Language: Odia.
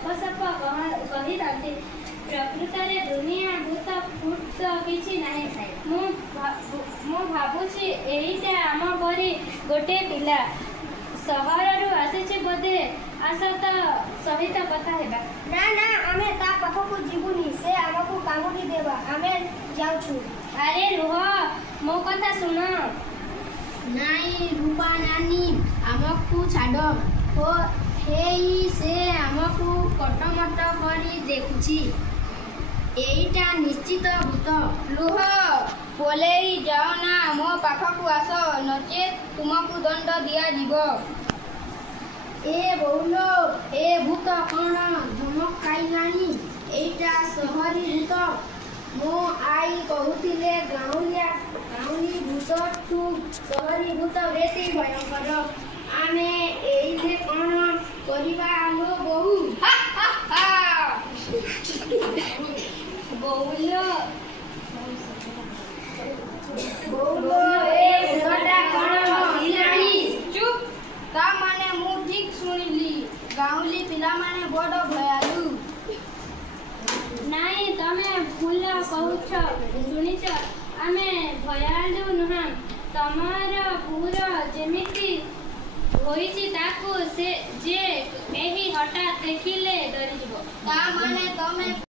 ଗପସପ କହିଥାନ୍ତି। ପ୍ରକୃତରେ ଦୁନିଆ ଭୂତ ଫୁଟ କିଛି ନାହିଁ। ମୁଁ ଭାବୁଛି ଏଇଟା ଆମ ପରି ଗୋଟେ ପିଲା ସହରରୁ ଆସିଛି ବୋଧେ। ଆସ ତ ସହିତ କଥା ହେବା। ନା ନା, ଆମେ ତା ପାଖକୁ ଯିବୁନି, ସେ ଆମକୁ କାମୁଡ଼ି ଦେବା। ଆମେ ଯାଉଛୁ। ଆରେ ରୁହ, ମୋ କଥା ଶୁଣ। ନାଇଁ ରୂପା ନାନୀ, ଆମକୁ ଛାଡ଼। ହେଇ ସେ ଆମକୁ କଟମଟ କରି ଦେଖୁଛି। ଏଇଟା ନିଶ୍ଚିତ ଭୂତ। ଲୁହ ପଲେଇ ଯାଅ ନା, ମୋ ପାଖକୁ ଆସ, ନଚେତ୍ ତୁମକୁ ଦଣ୍ଡ ଦିଆଯିବ। ଏ ବୋଉଲ, ଏ ଭୂତ କ'ଣ ଧମକାଇଲାଣି? ଏଇଟା ସହରୀ ଭୂତ। ମୋ ଆଈ କହୁଥିଲେ ଗାଉଁଲି ଭୂତଠୁ ସହରୀ ଭୂତ ବେଶୀ ଭୟଙ୍କର। ଆମେ ଏଇନେ କ'ଣ କରିବା ଲୋ ବୋଉ? ବୋଉଲ, ଏ ଭୂତଟା କ'ଣ ହସିଲାଣି? ଚୁପ୍! ତା ମାନେ ମୁଁ ଠିକ୍ ଶୁଣିଲି, ଗାଉଁଲି ପିଲାମାନେ ବଡ଼ ଭୟାଳୁ। ନାଇଁ, ତମେ ଭୁଲ କହୁଛ। ଶୁଣିଛ, ଆମେ ଭୟାଳୁ ନୁହଁ। ତମର ପୁଅ ଯେମିତି ହୋଇଛି ତାକୁ ଯେ କେହି ହଠାତ୍ ଦେଖିଲେ ଡରିଯିବ। ତା ମାନେ ତମେ